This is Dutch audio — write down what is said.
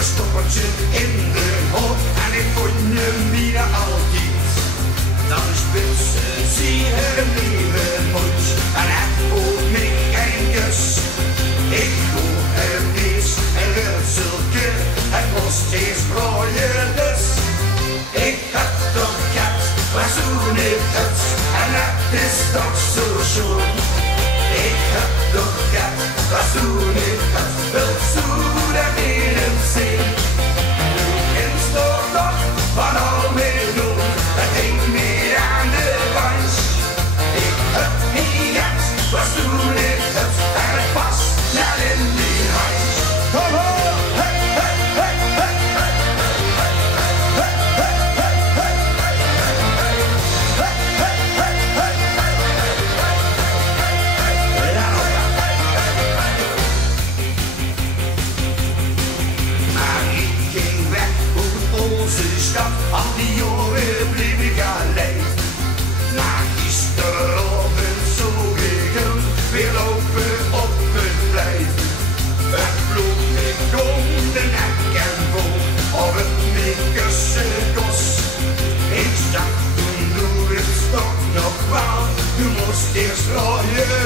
verstoppertje in de hoofd en ik vond je mina altijd. Dan spitsen zie een nieuwe mond en het voor mij geen kus. Ik doe een beest en wil zulke, het moest eerst rooien dus. Ik had toch gehad, was toen ik het en het is toch zo schoon. Ik heb toch gehad, was toen ik het wil zoeken in een zee. Nu is toch nog van al mijn doen, het ging niet aan de wans. Ik heb niet gehad, was toen ik het en het past net in die hand. Kom op, hey, hey, hey, hey, hey, hey, hey, hey, hey, hey, hey, maar ik ging weg over onze stad, al die jaren bleef ik alleen. Na gisteravond zo gegaan, weer lopen op het plein. Het bloed ik om de nek en boom, of het me kussen kost. Ik zag toen doe het toch nog wel, je moest eerst rooien